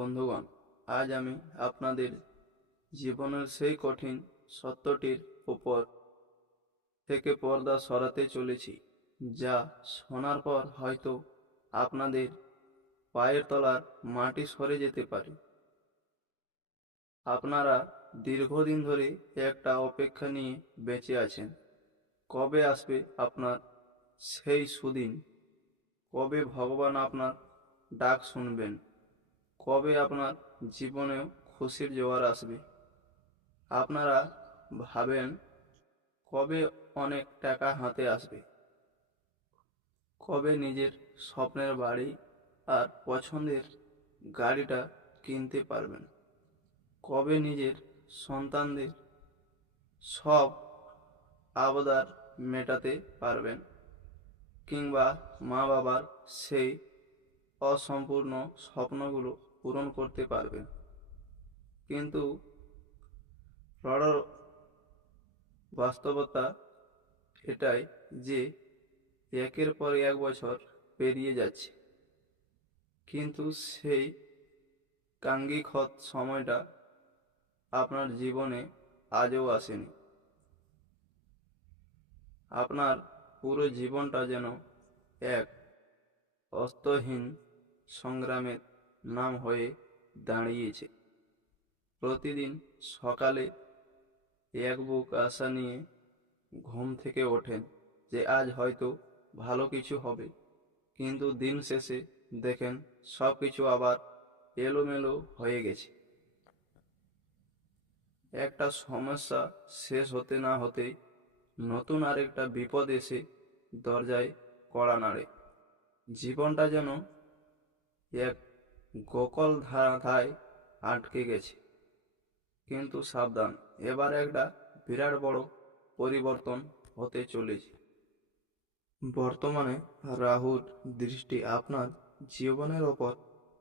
বন্ধুগণ, আজ আমি আপনাদের জীবনের সেই কঠিন সত্যটির উপর থেকে পর্দা সরাতে চলেছি, যা শোনার পর হয়তো আপনাদের পায়ের তলার মাটি সরে যেতে পারে। আপনারা দীর্ঘদিন ধরে একটা অপেক্ষা নিয়ে বেঁচে আছেন। কবে আসবে আপনার সেই সুদিন? কবে ভগবান আপনার ডাক শুনবেন? কবে আপনার জীবনেও খুশির জোয়ার আসবে? আপনারা ভাবেন কবে অনেক টাকা হাতে আসবে, কবে নিজের স্বপ্নের বাড়ি আর পছন্দের গাড়িটা কিনতে পারবেন, কবে নিজের সন্তানদের সব আবদার মেটাতে পারবেন, কিংবা মা বাবার সেই অসম্পূর্ণ স্বপ্নগুলো পূরণ করতে পারবেন। কিন্তু রড় বাস্তবতা এটাই যে একের পর এক বছর পেরিয়ে যাচ্ছে, কিন্তু সেই কাঙ্ক্ষিত সময়টা আপনার জীবনে আজও আসেনি। আপনার পুরো জীবনটা যেন এক অস্তহীন সংগ্রামের নাম হয়ে দাঁড়িয়েছে। প্রতিদিন সকালে এক বুক আশা নিয়ে ঘুম থেকে ওঠেন যে আজ হয়তো ভালো কিছু হবে, কিন্তু দিন শেষে দেখেন সব কিছু আবার এলোমেলো হয়ে গেছে। একটা সমস্যা শেষ হতে না হতেই নতুন আরেকটা বিপদ এসে দরজায় কড়া নাড়ে। জীবনটা যেন এক গোকল ধাঁধায় আটকে গেছে। কিন্তু সাবধান, এবার একটা বিরাট বড় পরিবর্তন হতে চলেছে। বর্তমানে রাহুর দৃষ্টি আপনার জীবনের ওপর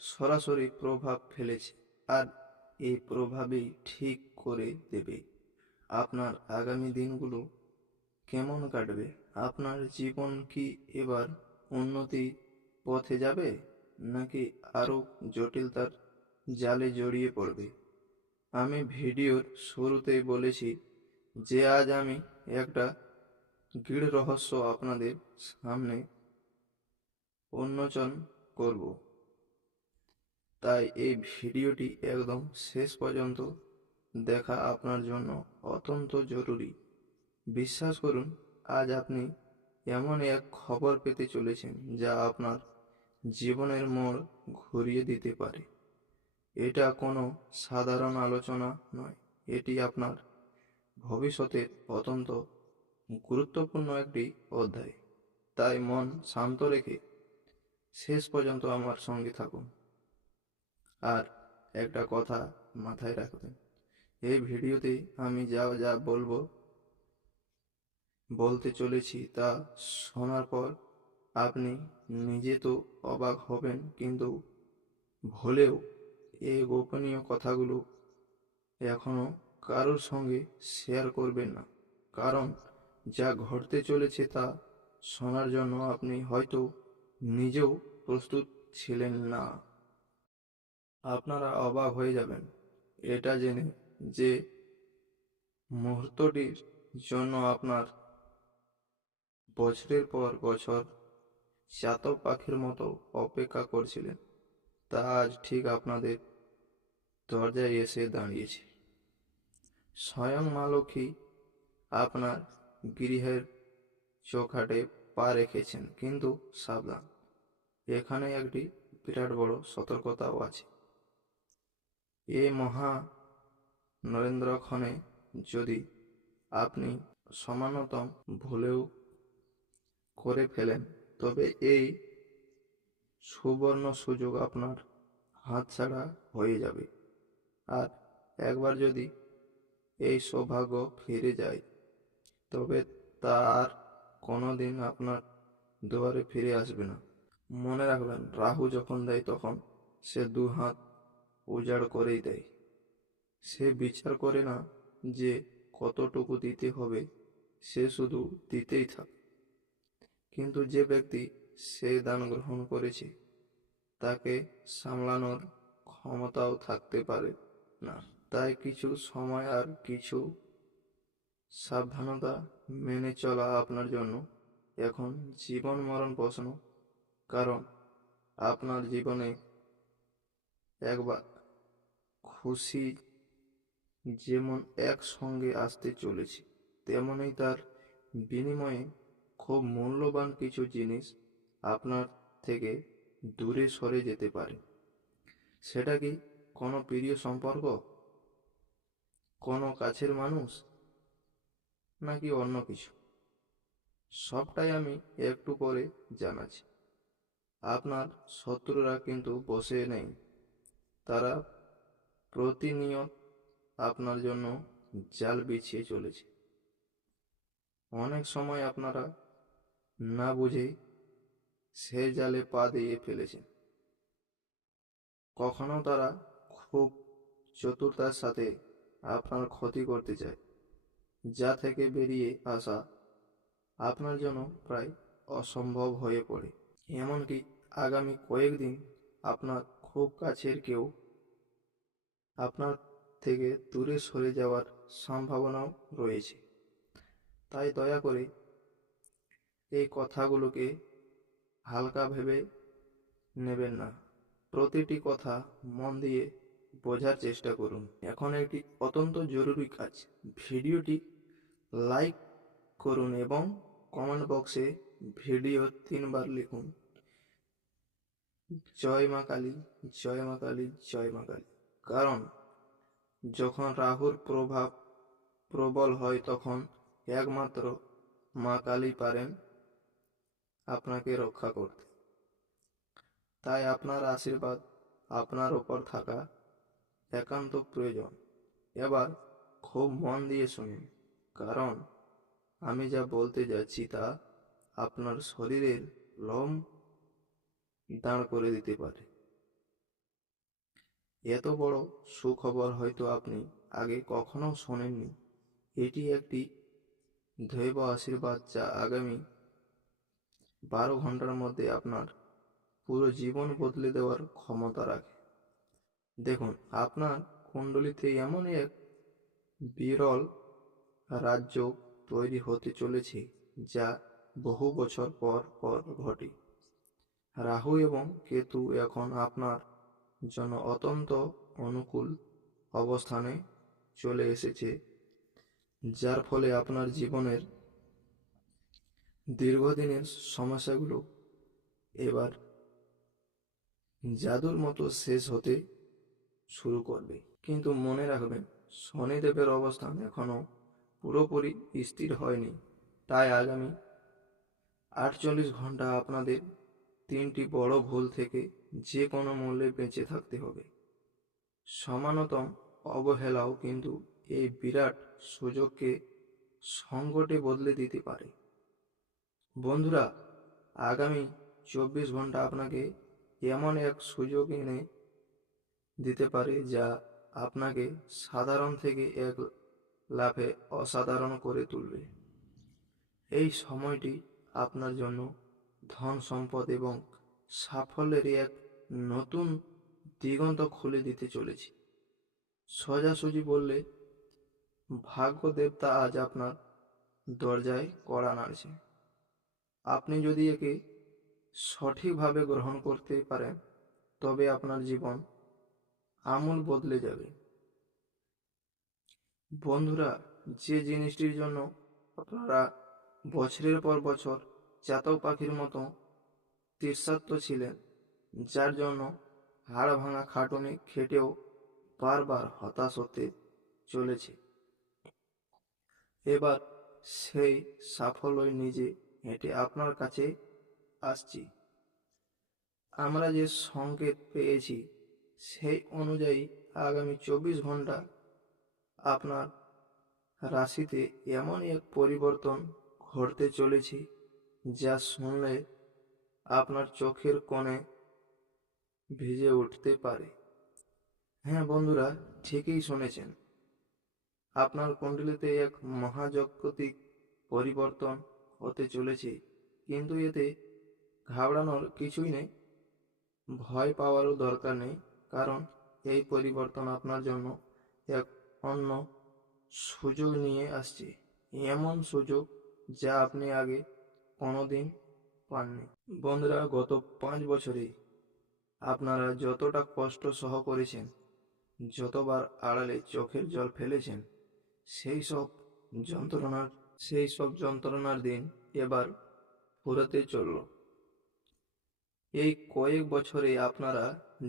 সরাসরি প্রভাব ফেলেছে, আর এই প্রভাবই ঠিক করে দেবে আপনার আগামী দিনগুলো কেমন কাটবে। আপনার জীবন কি এবার উন্নতি পথে যাবে, নাকি আরো জটিলতার জালে জড়িয়ে পড়বে? আমি ভিডিওর শুরুতেই বলেছি যে আজ আমি একটা গূঢ় রহস্য আপনাদের সামনে উন্মোচন করব। তাই এই ভিডিওটি একদম শেষ পর্যন্ত দেখা আপনার জন্য অত্যন্ত জরুরি। বিশ্বাস করুন, আজ আপনি এমন এক খবর পেতে চলেছেন যা আপনার জীবনের মোড় ঘুরিয়ে দিতে পারে। এটা কোনো সাধারণ আলোচনা নয়, এটি আপনার ভবিষ্যতের অত্যন্ত গুরুত্বপূর্ণ একটি অধ্যায়। তাই মন শান্ত রেখে শেষ পর্যন্ত আমার সঙ্গে থাকুন। আর একটা কথা মাথায় রাখবেন, এই ভিডিওতে আমি যা যা বলতে চলেছি তা শোনার পর আপনি নিজে তো অবাক হবেন, কিন্তু ভুলেও এই গোপনীয় কথাগুলো এখনো কারোর সঙ্গে শেয়ার করবেন না। কারণ যা ঘটতে চলেছে তা শোনার জন্য আপনি হয়তো নিজেও প্রস্তুত ছিলেন না। আপনারা অবাক হয়ে যাবেন এটা জেনে যে মুহূর্তটির জন্য আপনার বছরের পর বছর চাতক পাখির মতো অপেক্ষা করছিলেন, তা আজ ঠিক আপনাদের দরজায় এসে দাঁড়িয়েছে। স্বয়ং মা লক্ষ্মী আপনার গৃহের চৌখাটে পা রেখেছেন। কিন্তু সাবধান, এখানে একটি বিরাট বড় সতর্কতাও আছে। এই মহা নরেন্দ্রক্ষণে যদি আপনি সামান্যতম ভুলেও করে ফেলেন, তবে এই সুবর্ণ সুযোগ আপনার হাতছাড়া হয়ে যাবে। আর একবার যদি এই সৌভাগ্য ফিরে যায়, তবে তা আর কোনোদিন আপনার দুয়ারে ফিরে আসবে না। মনে রাখবেন, রাহু যখন দেয় তখন সে দু হাত উজাড় করেই দেয়। সে বিচার করে না যে কতটুকু দিতে হবে, সে শুধু দিতেই থাকে। কিন্তু যে ব্যক্তি সে দান গ্রহণ করেছে তাকে সামলানোর ক্ষমতাও থাকতে পারে না। তাই কিছু সময় আর কিছু সাবধানতা মেনে চলা আপনার জন্য এখন জীবন মরণ প্রশ্ন। কারণ আপনার জীবনে একবার খুশি যেমন একসঙ্গে আসতে চলেছে, তেমনই তার বিনিময়ে খুব মূল্যবান কিছু জিনিস আপনার থেকে দূরে সরে যেতে পারে। সেটা কি কোনো প্রিয় সম্পর্ক, কোনো কাছের মানুষ, নাকি অন্য কিছু? সবটাই আমি একটু পরে জানাচ্ছি। আপনার শত্রুরা কিন্তু বসে নেই, তারা প্রতিনিয়ত আপনার জন্য জাল বিছিয়ে চলেছে। অনেক সময় আপনারা না বুঝেই সেই জালে পা দিয়ে ফেলেছেন। কখনো তারা খুব চতুরতার সাথে আপনার ক্ষতি করতে চায়, যা থেকে বেরিয়ে আসা আপনার জন্য প্রায় অসম্ভব হয়ে পড়ে। এমনকি আগামী কয়েকদিন আপনার খুব কাছের কেউ আপনার থেকে দূরে সরে যাওয়ার সম্ভাবনাও রয়েছে। তাই দয়া করে এই কথাগুলোকে হালকা ভেবে নেবেন না। প্রতিটি কথা মন দিয়ে বোঝার চেষ্টা করুন। এখন একটি অত্যন্ত জরুরি কাজ, ভিডিওটি লাইক করুন এবং কমেন্ট বক্সে ভিডিও 3 বার লিখুন, জয় মা কালী, জয় মা কালী, জয় মা কালী। কারণ যখন রাহুর প্রভাব প্রবল হয় তখন একমাত্র মা কালী পারেন আপনাকে রক্ষা করতে। তাই আপনার আশীর্বাদ আপনার ওপর থাকা একান্ত প্রয়োজন। এবার খুব মন দিয়ে শুনুন, কারণ আমি যা বলতে যাচ্ছি তা আপনার শরীরের লোম দাঁড় করে দিতে পারে। এত বড় সুখবর হয়তো আপনি আগে কখনো শোনেননি। এটি একটি দৈব আশীর্বাদ যা আগামী 12 ঘন্টার মধ্যে আপনার পুরো জীবন বদলে দেওয়ার ক্ষমতা রাখে। দেখুন, আপনার কুণ্ডলিতে এমনই এক বিরল রাজযোগ তৈরি হতে চলেছে যা বহু বছর পর পর ঘটে। রাহু এবং কেতু এখন আপনার জন্য অত্যন্ত অনুকূল অবস্থানে চলে এসেছে, যার ফলে আপনার জীবনের দীর্ঘদিনের সমস্যাগুলো এবার জাদুর মতো শেষ হতে শুরু করবে। কিন্তু মনে রাখবেন, শনিদেবের অবস্থান এখনো পুরোপুরি স্থির হয়নি। তাই আগামী 48 ঘন্টা আপনাদের 3টি বড় ভুল থেকে যে কোনো মূল্যে বেঁচে থাকতে হবে। সমানতম অবহেলাও কিন্তু এই বিরাট সুযোগকে সংকটে বদলে দিতে পারে। বন্ধুরা, আগামী 24 ঘন্টা আপনাকে এমন এক সুযোগ এনে দিতে পারে যা আপনাকে সাধারণ থেকে এক লাফে অসাধারণ করে তুলবে। এই সময়টি আপনার জন্য ধন সম্পদ এবং সাফল্যের এক নতুন দিগন্ত খুলে দিতে চলেছে। সোজাসুজি বললে, ভাগ্য দেবতা আজ আপনার দরজায় কড়া নাড়ছে। আপনি যদি একে সঠিকভাবে গ্রহণ করতে পারেন, তবে আপনার জীবন আমূল বদলে যাবে। বন্ধুরা, যে জিনিসটির জন্য আপনারা বছরের পর বছর চাতক পাখির মতো তৃষ্ণার্ত ছিলেন, যার জন্য হাড় ভাঙা খাটুনি খেটেও বারবার হতাশ হতে চলেছে, এবার সেই সাফল্যই নিজে হেঁটে আপনার কাছে আসছি। আমরা যে সংকেত পেয়েছি সেই অনুযায়ী আগামী 24 ঘন্টা আপনার রাশিতে এমন এক পরিবর্তন ঘটতে চলেছে যা শুনলে আপনার চোখের কোণে ভিজে উঠতে পারে। হ্যাঁ বন্ধুরা, ঠিকই শুনেছেন, আপনার কুণ্ডলিতে এক মহাজাগতিক পরিবর্তন হতে চলেছে। কিন্তু এতে ঘাবড়ানোর কিছুই নেই, ভয় পাওয়ারও দরকার নেই, কারণ এই পরিবর্তন আপনার জন্য এক অন্য সুযোগ নিয়ে আসছে, এমন সুযোগ যা আপনি আগে কোনোদিন পাননি। বন্ধুরা, গত 5 বছরে আপনারা যতটা কষ্ট সহ করেছেন, যতবার আড়ালে চোখের জল ফেলেছেন, সেই সব যন্ত্রণার সেই সব যন্ত্রণার দিন এবার ফুরোতে চলল। এই কয়েক বছরে আপনারা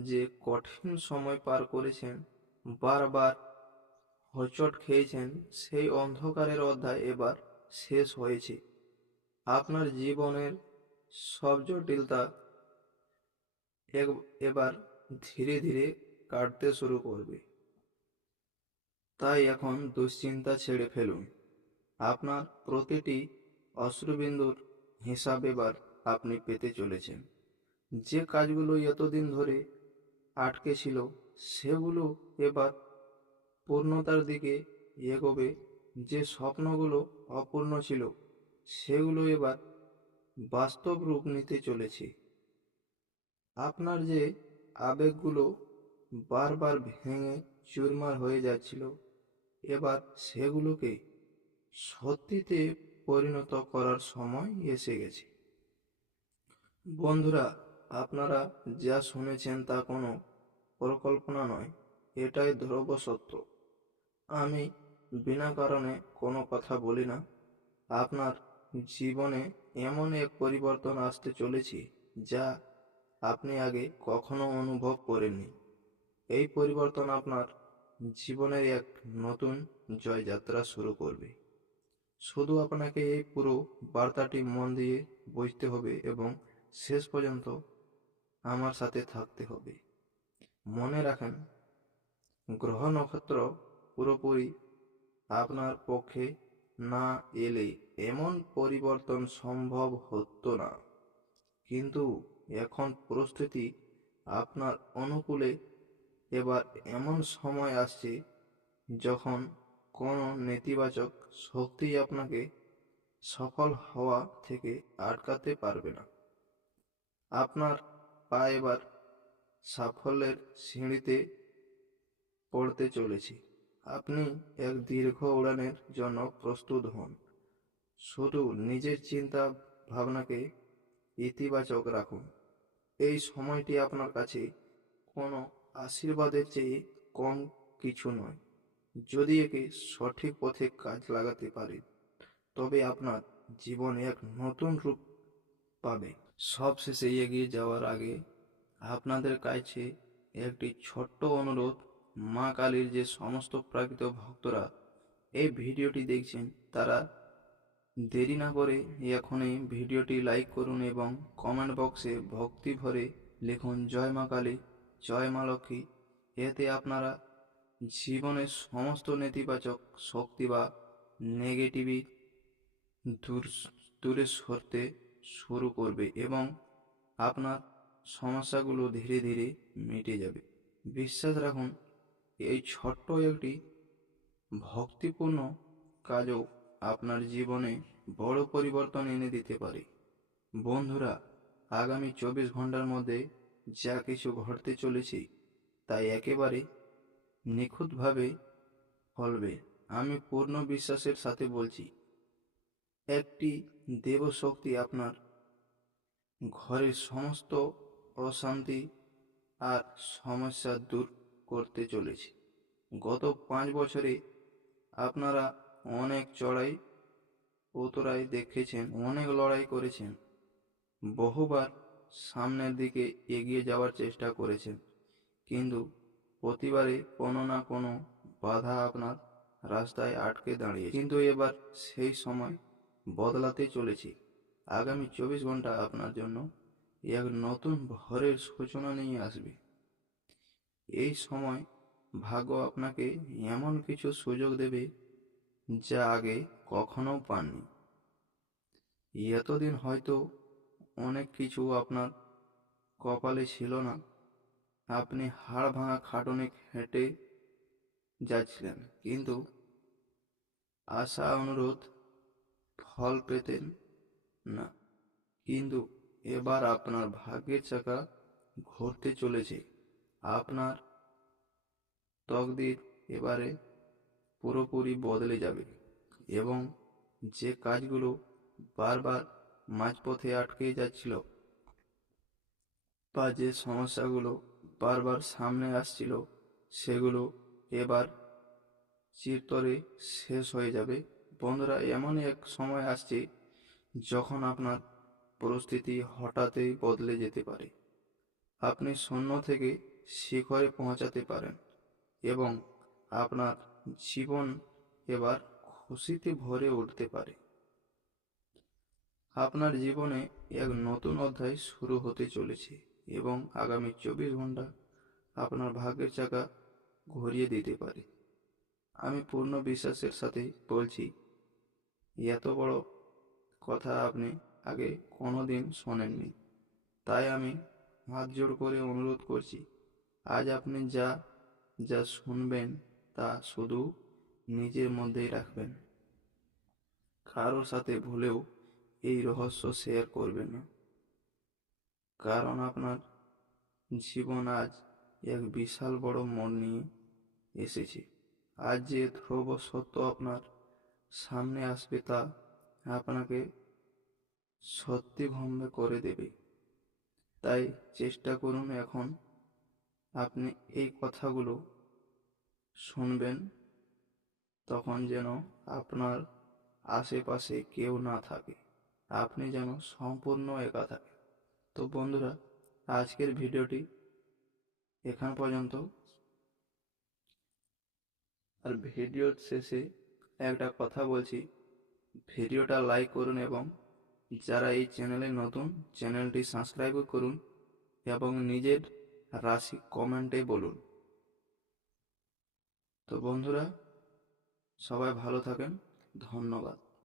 যে কঠিন সময় পার করেছেন, বারবার হোঁচট খেয়েছেন, সেই অন্ধকারের অধ্যায় এবার শেষ হয়েছে। আপনার জীবনের সব জটিলতা এবার ধীরে ধীরে কাটতে শুরু করবে। তাই এখন দুশ্চিন্তা ছেড়ে ফেলুন। আপনার প্রতিটি অশ্রুবিন্দুর হিসাব এবার আপনি পেতে চলেছেন। যে কাজগুলো এতদিন ধরে আটকে ছিল, সেগুলো এবার পূর্ণতার দিকে এগোবে। যে স্বপ্নগুলো অপূর্ণ ছিল, সেগুলো এবার বাস্তব রূপ নিতে চলেছে। আপনার যে আবেগগুলো বারবার ভেঙে চুরমার হয়ে যাচ্ছিল, এবার সেগুলোকে সত্যিতে পরিণত করার সময় এসে গেছে। বন্ধুরা, আপনারা যা শুনেছেন তা কোনো পরিকল্পনা নয়, এটাই ধ্রুব সত্য। আমি বিনা কারণে কোনো কথা বলি না। আপনার জীবনে এমন এক পরিবর্তন আসতে চলেছে যা আপনি আগে কখনো অনুভব করেননি। এই পরিবর্তন আপনার জীবনের এক নতুন জয়যাত্রা শুরু করবে। শুধু আপনাকে এই পুরো বার্তাটি মন দিয়ে বুঝতে হবে এবং শেষ পর্যন্ত আমার সাথে থাকতে হবে। মনে রাখেন, গ্রহ নক্ষত্র পুরোপুরি আপনার পক্ষে না এলে এমন পরিবর্তন সম্ভব হতো না। কিন্তু এখন পরিস্থিতি আপনার অনুকূলে। এবার এমন সময় আসছে যখন কোনো নেতিবাচক শক্তি আপনাকে সফল হওয়া থেকে আটকাতে পারবে না। আপনার পা এবার সাফল্যের সিঁড়িতে পড়তে চলেছে। আপনি এক দীর্ঘ উড়ানের জন্য প্রস্তুত হন। শুধু নিজের চিন্তা ভাবনাকে ইতিবাচক রাখুন। এই সময়টি আপনার কাছে কোনো আশীর্বাদের চেয়ে কম কিছু নয়। যদি একে সঠিক পথে কাজ লাগাতে পারেন, তবে আপনার জীবন এক নতুন রূপ পাবে। সবশেষে এগিয়ে যাওয়ার আগে আপনাদের কাছে একটি ছোট্ট অনুরোধ। মা কালীর যে সমস্ত প্রাকৃত ভক্তরা এই ভিডিওটি দেখছেন, তারা দেরি না করে এখনই ভিডিওটি লাইক করুন এবং কমেন্ট বক্সে ভক্তি ভরে লিখুন জয় মা কালী, জয় মা লক্ষ্মী। এতে আপনারা জীবনের সমস্ত নেতিবাচক শক্তি বা নেগেটিভি দূরে সরতে শুরু করবে এবং আপনার সমস্যাগুলো ধীরে ধীরে মিটে যাবে। বিশ্বাস রাখুন, এই ছোট্ট একটি ভক্তিপূর্ণ কাজও আপনার জীবনে বড় পরিবর্তন এনে দিতে পারে। বন্ধুরা, আগামী 24 ঘন্টার মধ্যে যা কিছু ঘটতে চলেছে তাই একেবারে নিখুঁতভাবে ফলবে। আমি পূর্ণ বিশ্বাসের সাথে বলছি, একটি দেবশক্তি আপনার ঘরের সমস্ত অশান্তি আর সমস্যা দূর করতে চলেছে। গত 5 বছরে আপনারা অনেক চড়াই উতরাই দেখেছেন, অনেক লড়াই করেছেন, বহুবার সামনের দিকে এগিয়ে যাওয়ার চেষ্টা করেছেন, কিন্তু প্রতিবারে কোনো না কোনো বাধা আপনার রাস্তায় আটকে দাঁড়িয়ে। কিন্তু এবার সেই সময় বদলাতে চলেছে। আগামী 24 ঘন্টা আপনার জন্য এক নতুন ভোরের সূচনা নিয়ে আসবে। এই সময় ভাগ্য আপনাকে এমন কিছু সুযোগ দেবে যা আগে কখনো পাননি। এতদিন হয়তো অনেক কিছু আপনার কপালে ছিল না। আপনি হাড় ভাঙা খাটুনি হেঁটে যাচ্ছিলেন, কিন্তু আশা অনুরোধ ফল পেতেন না। কিন্তু এবার আপনার ভাগ্যের চাকা ঘুরতে চলেছে। আপনার তকদির এবারে পুরোপুরি বদলে যাবে এবং যে কাজগুলো বারবার মাঝপথে আটকে যাচ্ছিল বা যে সমস্যাগুলো বারবার সামনে আসছিল সেগুলো এবার চিরতরে শেষ হয়ে যাবে। বন্ধুরা, এমনই এক সময় আসছে যখন আপনার পরিস্থিতি হঠাৎই বদলে যেতে পারে। আপনি শূন্য থেকে শিখরে পৌঁছাতে পারেন এবং আপনার জীবন এবার খুশিতে ভরে উঠতে পারে। আপনার জীবনে এক নতুন অধ্যায় শুরু হতে চলেছে এবং আগামী 24 ঘন্টা আপনার ভাগ্যের চাকা ঘুরিয়ে দিতে পারে। আমি পূর্ণ বিশ্বাসের সাথে বলছি, এত বড় কথা আপনি আগে কোনোদিন শোনেননি। তাই আমি হাত জোড় করে অনুরোধ করছি, আজ আপনি যা যা শুনবেন তা শুধু নিজের মধ্যেই রাখবেন। কারোর সাথে ভুলেও এই রহস্য শেয়ার করবেন না, কারণ আপনার জীবন আজ এক বিশাল বড় মোড় নিয়ে এসেছে। আজ যে ধ্রুব সত্য আপনার সামনে আসবে তা আপনাকে সত্যি ভম্ব করে দেবে। তাই চেষ্টা করুন এখন আপনি এই কথাগুলো শুনবেন তখন যেন আপনার আশেপাশে কেউ না থাকে, আপনি যেন সম্পূর্ণ একা থাকেন। তো বন্ধুরা, আজকের ভিডিওটি এখান পর্যন্ত। আর ভিডিওর শেষে একটা কথা বলছি, ভিডিওটা লাইক করুন এবং যারা এই চ্যানেলে নতুন, চ্যানেলটি সাবস্ক্রাইব করুন এবং নিজের রাশি কমেন্টে বলুন। তো বন্ধুরা, সবাই ভালো থাকেন। ধন্যবাদ।